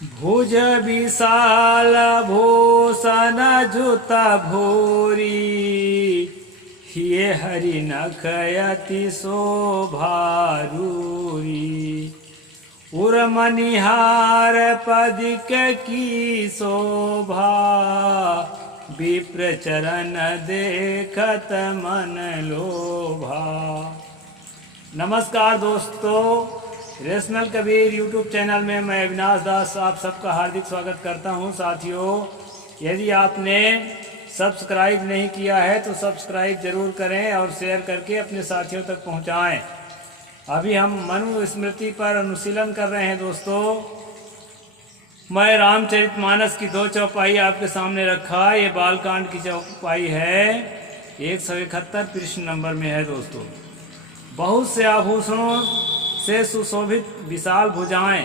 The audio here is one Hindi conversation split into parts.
भुज विशाल भूषण जुत भूरी, ये हरि नखयति शोभारूरी। उर्मनिहार पदिक की शोभा, विप्र चरण देखत मन लोभा। नमस्कार दोस्तों, रेशनल कबीर यूट्यूब चैनल में मैं अविनाश दास आप सबका हार्दिक स्वागत करता हूं। साथियों, यदि आपने सब्सक्राइब नहीं किया है तो सब्सक्राइब जरूर करें और शेयर करके अपने साथियों तक पहुंचाएं। अभी हम मनु स्मृति पर अनुशीलन कर रहे हैं दोस्तों। मैं रामचरितमानस की 2 चौपाई आपके सामने रखा। ये बालकांड की चौपाई है, 171 पृष्ठ नंबर में है दोस्तों। बहुत से आभूषणों से सुशोभित विशाल भुजाएं,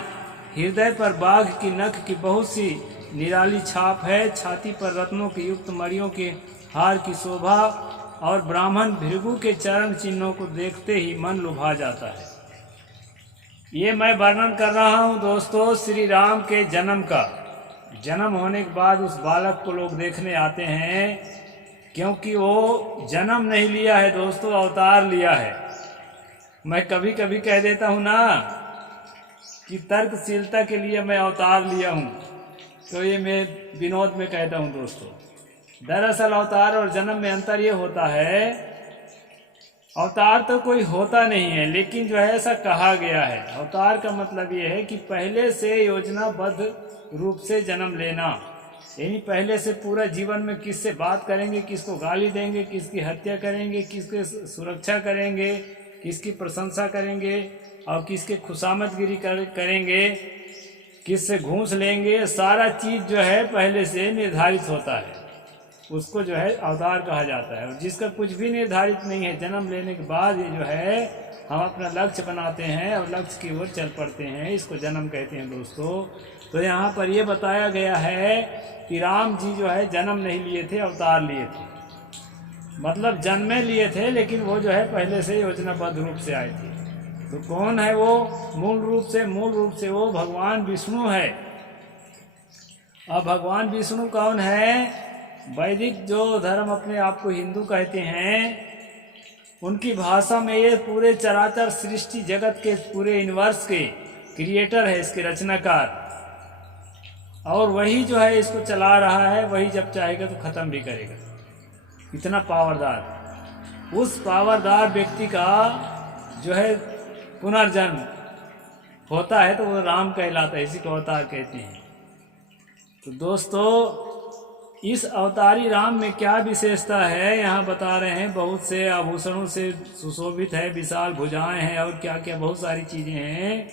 हृदय पर बाघ की नख की बहुत सी निराली छाप है, छाती पर रत्नों के युक्त मणियों के हार की शोभा और ब्राह्मण भृगु के चरण चिन्हों को देखते ही मन लुभा जाता है। ये मैं वर्णन कर रहा हूँ दोस्तों श्री राम के जन्म का। जन्म होने के बाद उस बालक को लोग देखने आते हैं, क्योंकि वो जन्म नहीं लिया है दोस्तों, अवतार लिया है। मैं कभी कभी कह देता हूँ ना कि तर्कशीलता के लिए मैं अवतार लिया हूँ, तो ये मैं विनोद में कहता हूँ दोस्तों। दरअसल अवतार और जन्म में अंतर ये होता है, अवतार तो कोई होता नहीं है, लेकिन जो है ऐसा कहा गया है। अवतार का मतलब ये है कि पहले से योजनाबद्ध रूप से जन्म लेना, यानी पहले से पूरा जीवन में किससे बात करेंगे, किसको गाली देंगे, किसकी हत्या करेंगे, किसकी सुरक्षा करेंगे, किसकी प्रशंसा करेंगे और किसके खुशामदगिरी करेंगे, किससे घूस लेंगे, सारा चीज़ जो है पहले से निर्धारित होता है। उसको जो है अवतार कहा जाता है। और जिसका कुछ भी निर्धारित नहीं है, जन्म लेने के बाद ये जो है हम अपना लक्ष्य बनाते हैं और लक्ष्य की ओर चल पड़ते हैं, इसको जन्म कहते हैं दोस्तों। तो यहाँ पर ये बताया गया है कि राम जी जो है जन्म नहीं लिए थे, अवतार लिए थे। मतलब जन्मे लिए थे, लेकिन वो जो है पहले से योजनाबद्ध रूप से आए थे। तो कौन है वो? मूल रूप से वो भगवान विष्णु है। अब भगवान विष्णु कौन है? वैदिक जो धर्म अपने आप को हिंदू कहते हैं, उनकी भाषा में ये पूरे चराचर सृष्टि जगत के पूरे यूनिवर्स के क्रिएटर है, इसके रचनाकार। और वही जो है इसको चला रहा है, वही जब चाहेगा तो खत्म भी करेगा। इतना पावरदार, उस पावरदार व्यक्ति का जो है पुनर्जन्म होता है तो वो राम कहलाता है, इसी को अवतार कहते हैं। तो दोस्तों, इस अवतारी राम में क्या विशेषता है यहाँ बता रहे हैं। बहुत से आभूषणों से सुशोभित है, विशाल भुजाएं हैं और क्या क्या बहुत सारी चीजें हैं।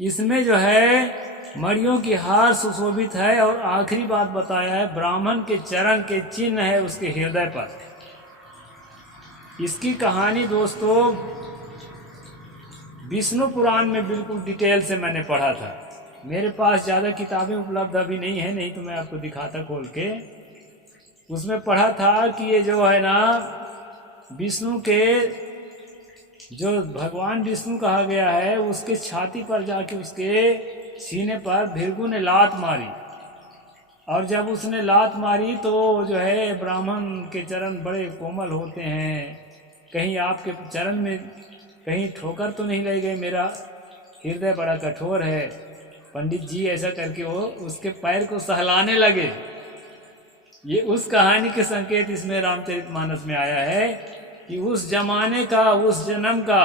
इसमें जो है मणियों की हार सुशोभित है, और आखिरी बात बताया है, ब्राह्मण के चरण के चिन्ह है उसके हृदय पर। इसकी कहानी दोस्तों विष्णु पुराण में बिल्कुल डिटेल से मैंने पढ़ा था। मेरे पास ज़्यादा किताबें उपलब्ध अभी नहीं है, नहीं तो मैं आपको दिखाता खोल के। उसमें पढ़ा था कि ये जो है ना विष्णु के, जो भगवान विष्णु कहा गया है, उसके छाती पर जाके उसके सीने पर भृगु ने लात मारी। और जब उसने लात मारी तो जो है ब्राह्मण के चरण बड़े कोमल होते हैं, कहीं आपके चरण में कहीं ठोकर तो नहीं लग गई, मेरा हृदय बड़ा कठोर है पंडित जी, ऐसा करके वो उसके पैर को सहलाने लगे। ये उस कहानी के संकेत इसमें रामचरितमानस में आया है कि उस जमाने का, उस जन्म का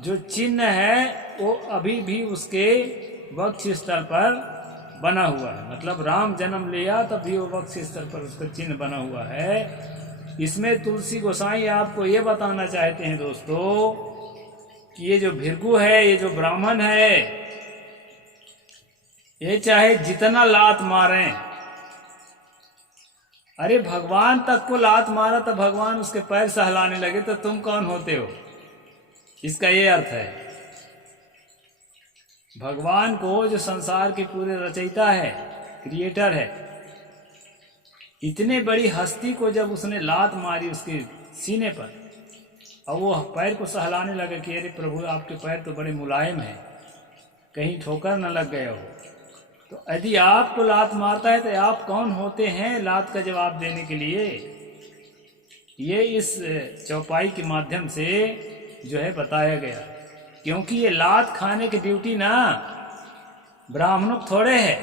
जो चिन्ह है वो अभी भी उसके वक्ष स्थल पर बना हुआ है। मतलब राम जन्म लिया तब भी वो वक्ष स्थल पर उसका चिन्ह बना हुआ है। इसमें तुलसी गोसाई आपको ये बताना चाहते हैं दोस्तों कि ये जो भृगु है, ये जो ब्राह्मण है, ये चाहे जितना लात मारें, अरे भगवान तक को लात मारा तो भगवान उसके पैर सहलाने लगे, तो तुम कौन होते हो? इसका ये अर्थ है। भगवान को, जो संसार के पूरे रचयिता है, क्रिएटर है, इतने बड़ी हस्ती को जब उसने लात मारी उसके सीने पर, और वो पैर को सहलाने लगा कि अरे प्रभु आपके पैर तो बड़े मुलायम हैं, कहीं ठोकर न लग गया हो, तो यदि आपको लात मारता है तो आप कौन होते हैं लात का जवाब देने के लिए? ये इस चौपाई के माध्यम से जो है बताया गया, क्योंकि ये लात खाने की ड्यूटी ना ब्राह्मणों को थोड़े है।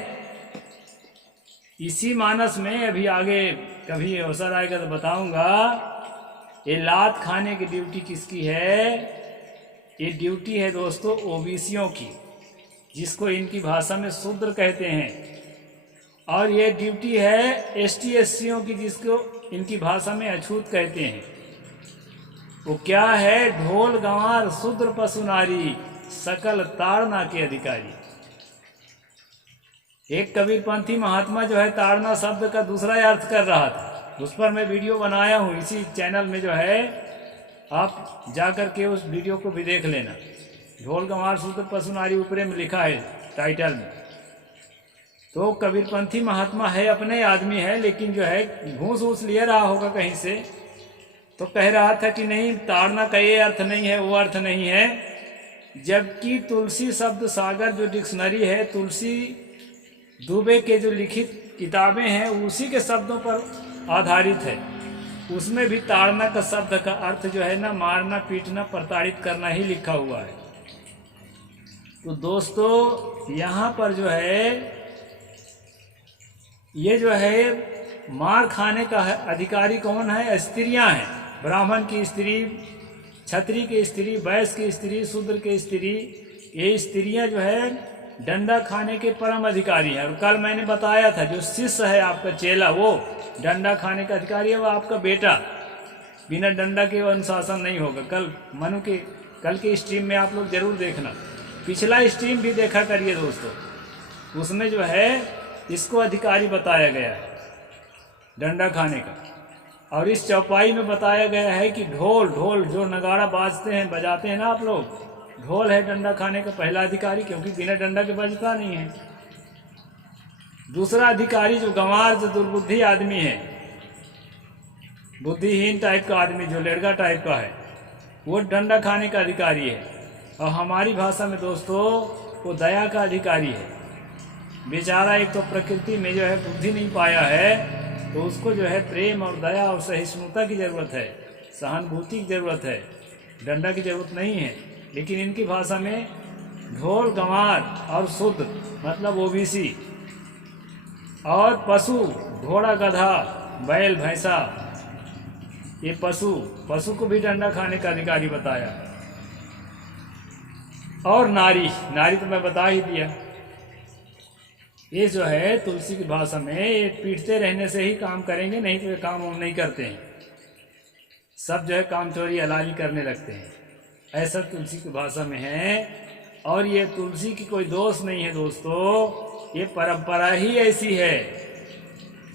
इसी मानस में अभी आगे कभी अवसर आएगा तो बताऊंगा, ये लात खाने की ड्यूटी किसकी है? ये ड्यूटी है दोस्तों ओबीसियों की, जिसको इनकी भाषा में शूद्र कहते हैं। और ये ड्यूटी है एसटी एससीओं की, जिसको इनकी भाषा में अछूत कहते हैं। वो क्या है? ढोल गंवार शूद्र पशु नारी सकल ताड़ना के अधिकारी। एक कबीरपंथी महात्मा जो है ताड़ना शब्द का दूसरा अर्थ कर रहा था, उस पर मैं वीडियो बनाया हूँ इसी चैनल में, जो है आप जाकर के उस वीडियो को भी देख लेना। ढोल गंवार शूद्र पशु नारी ऊपरे में लिखा है टाइटल में। तो कबीरपंथी महात्मा है, अपने आदमी है, लेकिन जो है घूस वूस ले रहा होगा कहीं से, तो कह रहा था कि नहीं ताड़ना का ये अर्थ नहीं है, वो अर्थ नहीं है। जबकि तुलसी शब्द सागर जो डिक्शनरी है, तुलसी दुबे के जो लिखित किताबें हैं उसी के शब्दों पर आधारित है। उसमें भी ताड़ना का शब्द का अर्थ जो है ना मारना, पीटना, प्रताड़ित करना ही लिखा हुआ है। तो दोस्तों यहाँ पर जो है ये जो है मार खाने का अधिकारी कौन है? स्त्रियां हैं। ब्राह्मण की स्त्री, क्षत्रिय की स्त्री, वैश्य की स्त्री, शूद्र की स्त्री, ये स्त्रियां जो है डंडा खाने के परम अधिकारी हैं। और कल मैंने बताया था जो शिष्य है आपका चेला, वो डंडा खाने का अधिकारी है, वो आपका बेटा। बिना डंडा के वो अनुशासन नहीं होगा। कल के स्ट्रीम में आप लोग जरूर देखना, पिछला स्ट्रीम भी देखा करिए दोस्तों, उसमें जो है इसको अधिकारी बताया गया है डंडा खाने का। और इस चौपाई में बताया गया है कि ढोल जो नगाड़ा बजाते हैं ना आप लोग, ढोल है डंडा खाने का पहला अधिकारी, क्योंकि बिना डंडा के बजता नहीं है। दूसरा अधिकारी जो गंवार, जो दुर्बुद्धि आदमी है, बुद्धिहीन टाइप का आदमी, जो लड़का टाइप का है, वो डंडा खाने का अधिकारी है। और हमारी भाषा में दोस्तों वो दया का अधिकारी है। बेचारा एक तो प्रकृति में जो है बुद्धि नहीं पाया है, तो उसको जो है प्रेम और दया और सहिष्णुता की जरूरत है, सहानुभूति की जरूरत है, डंडा की जरूरत नहीं है। लेकिन इनकी भाषा में ढोल गंवार और शूद्र मतलब ओबीसी, और पशु घोड़ा गधा बैल भैंसा, ये पशु को भी डंडा खाने का अधिकारी बताया। और नारी तो मैं बता ही दिया। ये जो है तुलसी की भाषा में ये पीटते रहने से ही काम करेंगे, नहीं तो ये काम हम नहीं करते हैं। सब जो है काम चोरी हलाली करने लगते हैं, ऐसा तुलसी की भाषा में है। और ये तुलसी की कोई दोष नहीं है दोस्तों, ये परंपरा ही ऐसी है।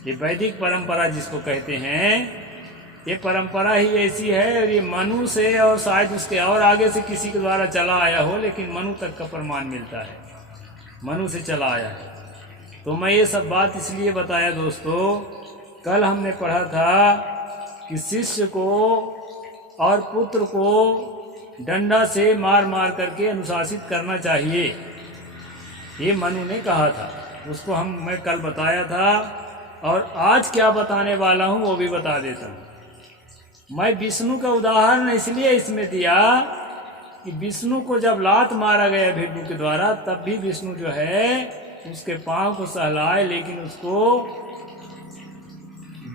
ये वैदिक परंपरा जिसको कहते हैं, ये परंपरा ही ऐसी है। और ये मनु से और शायद उसके और आगे से किसी के द्वारा चला आया हो, लेकिन मनु तक का प्रमाण मिलता है, मनु से चला आया है। तो मैं ये सब बात इसलिए बताया दोस्तों, कल हमने पढ़ा था कि शिष्य को और पुत्र को डंडा से मार करके अनुशासित करना चाहिए, ये मनु ने कहा था। उसको मैं कल बताया था, और आज क्या बताने वाला हूँ वो भी बता देता हूँ। मैं विष्णु का उदाहरण इसलिए इसमें दिया कि विष्णु को जब लात मारा गया भिड्डू के द्वारा, तब भी विष्णु जो है उसके पांव को सहलाए, लेकिन उसको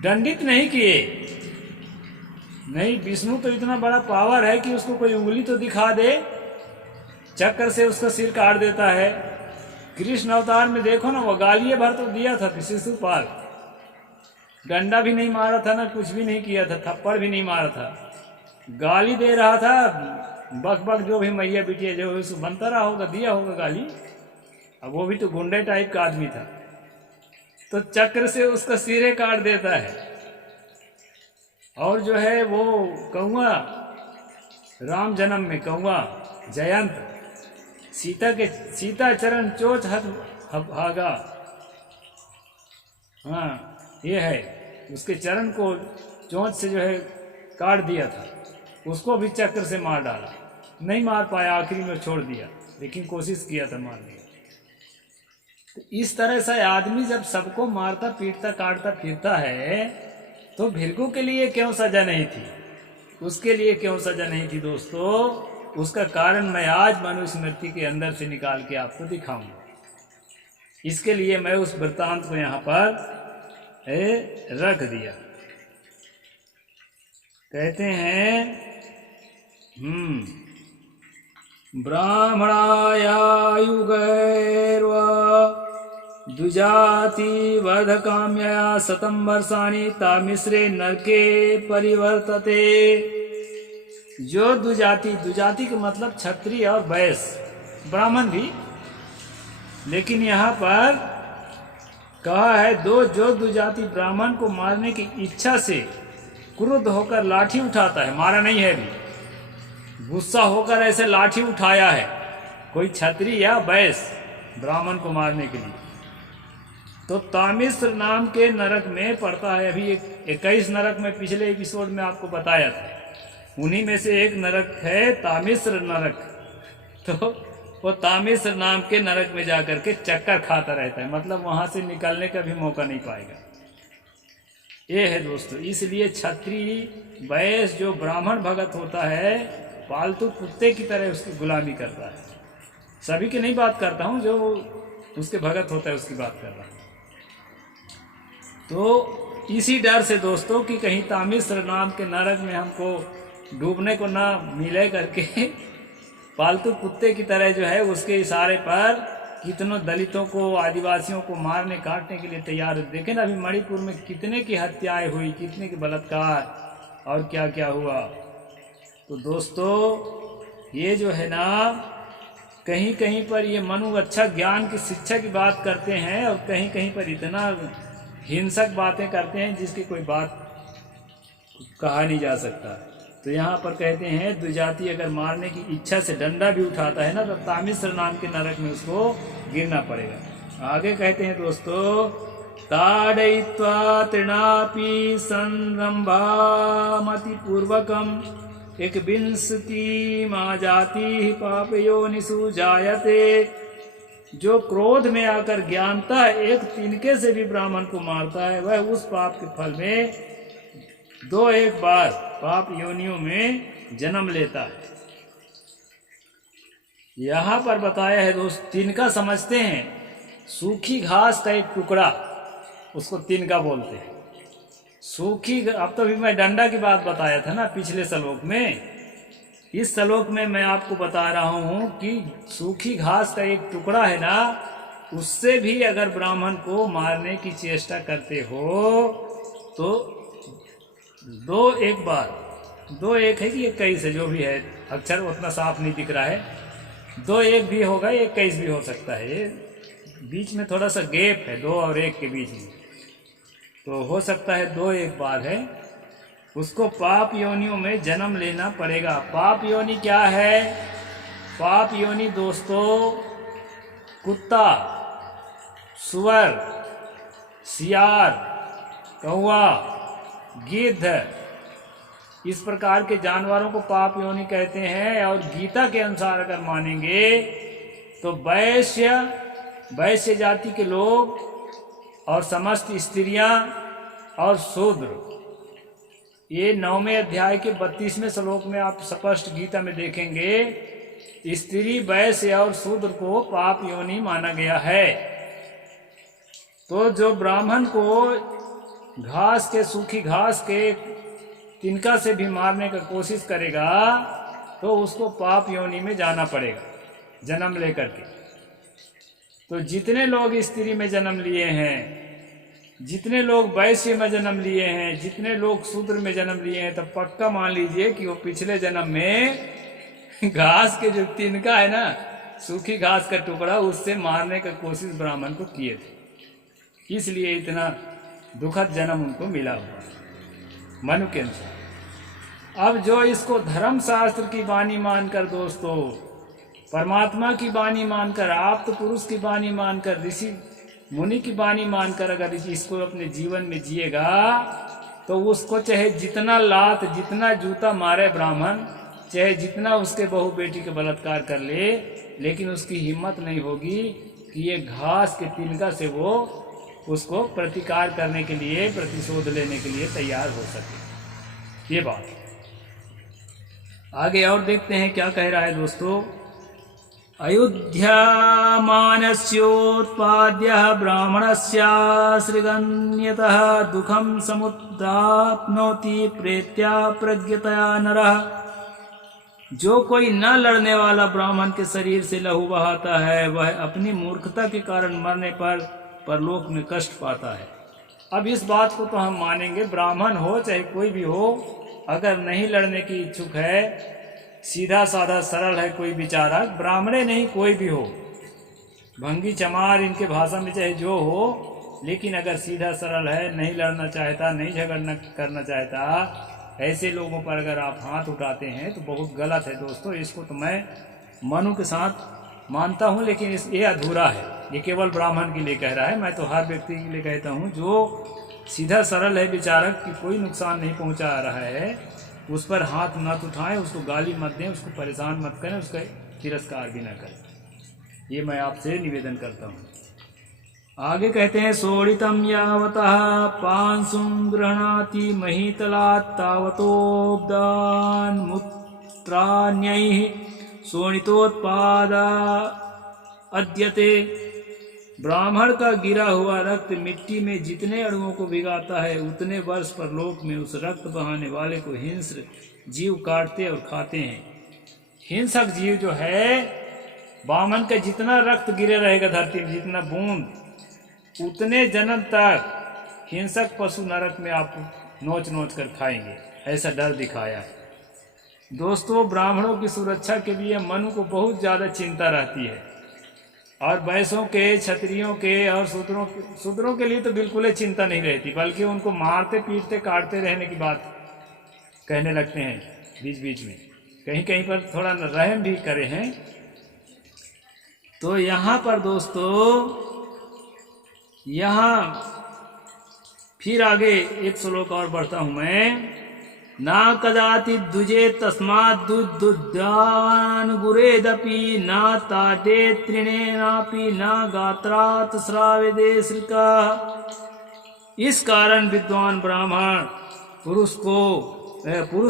दंडित नहीं किए। नहीं, विष्णु तो इतना बड़ा पावर है कि उसको कोई उंगली तो दिखा दे, चक्र से उसका सिर काट देता है। कृष्ण अवतार में देखो ना, वो गालिये भर तो दिया था शिशुपाल, डंडा भी नहीं मारा था ना, कुछ भी नहीं किया था, थप्पड़ भी नहीं मारा था, गाली दे रहा था। बक जो भी मैया बिटिया जो है बनता रहा होगा, दिया होगा गाली। अब वो भी तो गुंडे टाइप का आदमी था, तो चक्र से उसका सिरे काट देता है। और जो है वो कौआ, राम जन्म में कौआ जयंत, सीता चरण चोच हथ भागा, हाँ ये है, उसके चरण को चोंच से जो है काट दिया था, उसको भी चक्र से मार डाला। नहीं मार पाया, आखिरी में छोड़ दिया, लेकिन कोशिश किया था मारने। तो इस तरह से आदमी जब सबको मारता पीटता काटता फिरता है तो भृगु के लिए क्यों सजा नहीं थी, उसके लिए क्यों सजा नहीं थी दोस्तों? उसका कारण मैं आज मनुस्मृति के अंदर से निकाल के आपको दिखाऊंगा। इसके लिए मैं उस वृत्तांत को यहाँ पर रख दिया। कहते हैं ब्राह्मणायायुगैर्वा द्विजाति वध काम्यया शतं वर्षाणि तामिश्रे नरके परिवर्तते। जो द्विजाति, द्विजाति का मतलब क्षत्रिय और वैश्य, ब्राह्मण भी, लेकिन यहाँ पर कहा है जो द्विजाति ब्राह्मण को मारने की इच्छा से क्रुद्ध होकर लाठी उठाता है, मारा नहीं है अभी, गुस्सा होकर ऐसे लाठी उठाया है कोई क्षत्रिय या वैश्य ब्राह्मण को मारने के लिए, तो तामिश्र नाम के नरक में पड़ता है। अभी 21 नरक में पिछले एपिसोड में आपको बताया था, उन्हीं में से एक नरक है तामिश्र नरक। तो वो तामिश्र नाम के नरक में जाकर के चक्कर खाता रहता है, मतलब वहां से निकलने का भी मौका नहीं पाएगा। ये है दोस्तों, इसलिए क्षत्रिय वैश्य जो ब्राह्मण भगत होता है पालतू कुत्ते की तरह उसकी गुलामी करता है। सभी की नहीं बात करता हूँ, जो उसके भगत होता है उसकी बात कर रहा हूँ। तो इसी डर से दोस्तों कि कहीं तामिश्र नाम के नरक में हमको डूबने को ना मिले करके पालतू कुत्ते की तरह जो है उसके इशारे पर कितनों दलितों को, आदिवासियों को मारने काटने के लिए तैयार हो। देखें ना अभी मणिपुर में कितने की हत्याएं हुई, कितने के बलात्कार और क्या क्या हुआ। तो दोस्तों ये जो है ना, कहीं कहीं पर ये मनु अच्छा ज्ञान की शिक्षा की बात करते हैं और कहीं कहीं पर इतना हिंसक बातें करते हैं जिसकी कोई बात कहा नहीं जा सकता। तो यहाँ पर कहते हैं द्विजाति अगर मारने की इच्छा से डंडा भी उठाता है ना तो तामिश्र नाम के नरक में उसको गिरना पड़ेगा। आगे कहते हैं दोस्तों, ताड़यित्वा तृणापि संरंभामति पूर्वकम एक विंशति माँ जाति पापयोनिषु जायते। जो क्रोध में आकर ज्ञानता एक तिनके से भी ब्राह्मण को मारता है वह उस पाप के फल में 2-1 बार पाप योनियों में जन्म लेता है। यहाँ पर बताया है दोस्त, तिनका समझते हैं सूखी घास का एक टुकड़ा, उसको तिनका बोलते हैं। सूखी, अब तो भी मैं डंडा की बात बताया था ना पिछले श्लोक में, इस श्लोक में मैं आपको बता रहा हूं कि सूखी घास का एक टुकड़ा है ना, उससे भी अगर ब्राह्मण को मारने की चेष्टा करते हो तो 2-1 बार, 2-1 है कि 21 है, जो भी है, अक्षर उतना साफ नहीं दिख रहा है, 2-1 भी होगा, 21 भी हो सकता है, ये बीच में थोड़ा सा गैप है 2 और 1 के बीच में, तो हो सकता है 2-1 बार है। उसको पाप योनियों में जन्म लेना पड़ेगा। पाप योनि क्या है? पाप योनि दोस्तों कुत्ता, सुअर, सियार, कौवा, गिद्ध, इस प्रकार के जानवरों को पाप योनि कहते हैं। और गीता के अनुसार अगर मानेंगे तो वैश्य जाति के लोग और समस्त स्त्रियां और शूद्र, ये 9वें अध्याय के 32वें श्लोक में आप स्पष्ट गीता में देखेंगे, स्त्री, वैश्य और शूद्र को पाप योनि माना गया है। तो जो ब्राह्मण को घास के, सूखी घास के तिनका से भी मारने का कोशिश करेगा तो उसको पाप योनि में जाना पड़ेगा जन्म लेकर के। तो जितने लोग स्त्री में जन्म लिए हैं, जितने लोग वैश्य में जन्म लिए हैं, जितने लोग शूद्र में जन्म लिए हैं, तो पक्का मान लीजिए कि वो पिछले जन्म में घास के जो तिनका है ना, सूखी घास का टुकड़ा, उससे मारने का कोशिश ब्राह्मण को किए थे, इसलिए इतना दुखद जन्म उनको मिला हुआ मनु के अनुसार। अब जो इसको धर्म शास्त्र की वाणी मानकर दोस्तों, परमात्मा की वाणी मानकर, आप तो पुरुष की वाणी मानकर, ऋषि मुनि की वाणी मानकर अगर इसको अपने जीवन में जिएगा तो उसको चाहे जितना लात, जितना जूता मारे ब्राह्मण, चाहे जितना उसके बहू बेटी के बलात्कार कर ले, लेकिन उसकी हिम्मत नहीं होगी कि ये घास के तिनका से वो उसको प्रतिकार करने के लिए, प्रतिशोध लेने के लिए तैयार हो सके। ये बात आगे और देखते हैं क्या कह रहा है दोस्तों। अयोध्या मानस्योत्पाद्य ब्राह्मणस्याश्रिगण्यतः दुखम समुदाप्नोति प्रेत्या प्रज्ञतया नरः। जो कोई न लड़ने वाला ब्राह्मण के शरीर से लहू बहाता है वह अपनी मूर्खता के कारण मरने पर परलोक में कष्ट पाता है। अब इस बात को तो हम मानेंगे, ब्राह्मण हो चाहे कोई भी हो, अगर नहीं लड़ने की इच्छुक है, सीधा साधा सरल है कोई विचारक, ब्राह्मणे नहीं कोई भी हो, भंगी चमार इनके भाषा में चाहे जो हो, लेकिन अगर सीधा सरल है, नहीं लड़ना चाहता, नहीं झगड़ना करना चाहता, ऐसे लोगों पर अगर आप हाथ उठाते हैं तो बहुत गलत है दोस्तों। इसको तो मैं मनु के साथ मानता हूँ, लेकिन ये अधूरा है। ये केवल ब्राह्मण के लिए कह रहा है, मैं तो हर व्यक्ति के लिए कहता हूँ जो सीधा सरल है विचारक की कोई नुकसान नहीं पहुँचा रहा है, उस पर हाथ मत उठाएं, उसको गाली मत दें, उसको परेशान मत करें, उसका तिरस्कार भी न करें। ये मैं आपसे निवेदन करता हूँ। आगे कहते हैं सोड़ितम यावतः पांसुं गृह्णाति महीतलात् तावतोब्दान मूत्रान्यैः शोणितोत्पादा अद्यते। ब्राह्मण का गिरा हुआ रक्त मिट्टी में जितने अणुओं को भिगाता है उतने वर्ष परलोक में उस रक्त बहाने वाले को हिंस्र जीव काटते और खाते हैं। हिंसक जीव जो है, ब्राह्मण का जितना रक्त गिरे रहेगा धरती में, जितना बूंद, उतने जन्म तक हिंसक पशु नरक में आपको नोच नोच कर खाएंगे, ऐसा डर दिखाया है। दोस्तों, ब्राह्मणों की सुरक्षा के लिए मनु को बहुत ज़्यादा चिंता रहती है, और वैश्यों के, क्षत्रियों के और शूद्रों के लिए तो बिल्कुल ही चिंता नहीं रहती, बल्कि उनको मारते पीटते काटते रहने की बात कहने लगते हैं बीच बीच में, कहीं कहीं पर थोड़ा रहम भी करे हैं। तो यहाँ पर दोस्तों, यहाँ फिर आगे एक श्लोक और बढ़ता हूँ मैं। ना कदाति दुजे तस्मात् दुद्दान गुरेदपि ना ताटे तृणेनापि ना गात्रात् श्रावेदे श्रिका। इस कारण विद्वान ब्राह्मण पुरुष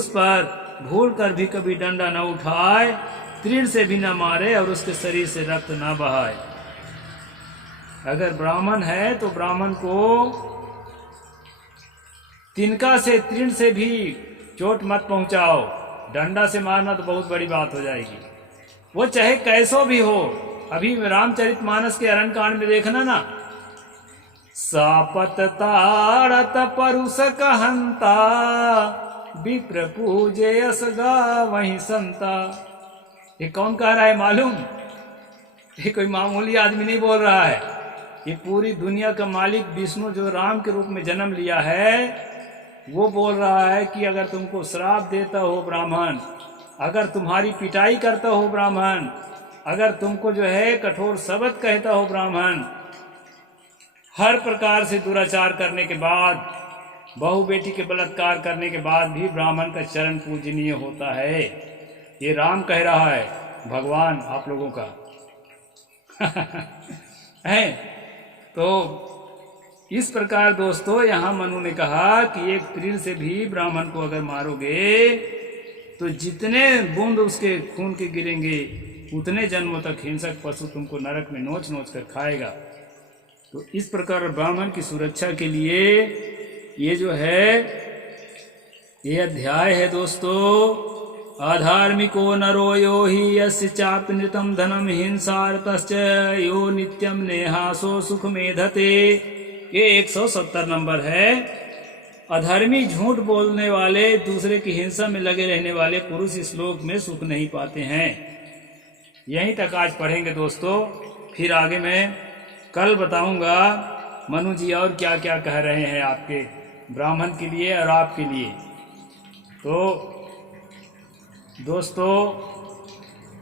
पर भूल कर भी कभी डंडा न उठाए, तृण से भी न मारे और उसके शरीर से रक्त न बहाए। अगर ब्राह्मण है तो ब्राह्मण को तिनका से, तृण से भी चोट मत पहुंचाओ। डंडा से मारना तो बहुत बड़ी बात हो जाएगी, वो चाहे कैसो भी हो। अभी रामचरितमानस के अरण्यकांड में देखना ना, सापत ताड़त परुष कहंता विप्र पूजे असगा वही संता। ये कौन कह रहा है मालूम? ये कोई मामूली आदमी नहीं बोल रहा है, ये पूरी दुनिया का मालिक विष्णु जो राम के रूप में जन्म लिया है, वो बोल रहा है कि अगर तुमको श्राप देता हो ब्राह्मण, अगर तुम्हारी पिटाई करता हो ब्राह्मण, अगर तुमको जो है कठोर शब्द कहता हो ब्राह्मण, हर प्रकार से दुराचार करने के बाद, बहु बेटी के बलात्कार करने के बाद भी ब्राह्मण का चरण पूजनीय होता है। ये राम कह रहा है, भगवान आप लोगों का है। तो इस प्रकार दोस्तों, यहाँ मनु ने कहा कि एक तीर से भी ब्राह्मण को अगर मारोगे तो जितने बूंद उसके खून के गिरेंगे उतने जन्मों तक हिंसक पशु तुमको नरक में नोच नोच कर खाएगा। तो इस प्रकार ब्राह्मण की सुरक्षा के लिए ये जो है, ये अध्याय है दोस्तों। अधार्मिको नरो यो हि यस्य चापनृतं धनम हिंसार्तश्च यो नित्यम नेहासो सुख मेधते। ये 170 नंबर है। अधर्मी, झूठ बोलने वाले, दूसरे की हिंसा में लगे रहने वाले पुरुष इस श्लोक में सुख नहीं पाते हैं। यहीं तक आज पढ़ेंगे दोस्तों, फिर आगे मैं कल बताऊंगा मनु जी और क्या क्या कह रहे हैं आपके ब्राह्मण के लिए और आपके लिए। तो दोस्तों,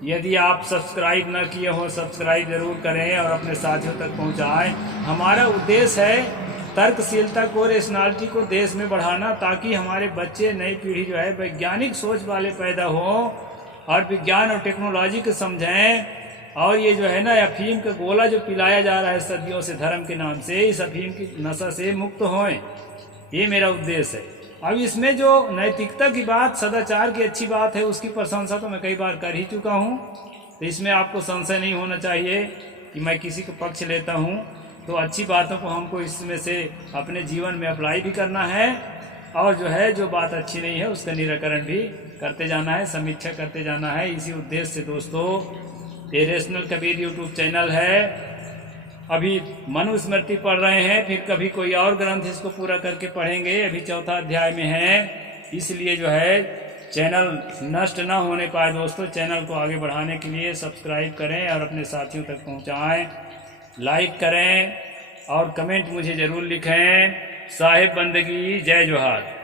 यदि आप सब्सक्राइब ना किए हो, सब्सक्राइब जरूर करें और अपने साथियों तक पहुंचाएं। हमारा उद्देश्य है तर्कशीलता को, रेशनैलिटी को देश में बढ़ाना, ताकि हमारे बच्चे, नई पीढ़ी जो है वैज्ञानिक सोच वाले पैदा हो और विज्ञान और टेक्नोलॉजी को समझें और ये जो है ना अफीम का गोला जो पिलाया जा रहा है सदियों से धर्म के नाम से, इस अफीम की नशा से मुक्त होएं, ये मेरा उद्देश्य है। अब इसमें जो नैतिकता की बात, सदाचार की अच्छी बात है, उसकी प्रशंसा तो मैं कई बार कर ही चुका हूँ, तो इसमें आपको संशय नहीं होना चाहिए कि मैं किसी का पक्ष लेता हूँ। तो अच्छी बातों को हमको इसमें से अपने जीवन में अप्लाई भी करना है, और जो है जो बात अच्छी नहीं है उसका निराकरण भी करते जाना है, समीक्षा करते जाना है। इसी उद्देश्य से दोस्तों ये रेशनल कबीर यूट्यूब चैनल है। अभी मनुस्मृति पढ़ रहे हैं, फिर कभी कोई और ग्रंथ इसको पूरा करके पढ़ेंगे, अभी चौथा अध्याय में है। इसलिए जो है चैनल नष्ट ना होने पाए दोस्तों, चैनल को आगे बढ़ाने के लिए सब्सक्राइब करें और अपने साथियों तक पहुंचाएं, लाइक करें और कमेंट मुझे ज़रूर लिखें। साहिब बंदगी, जय जोहार।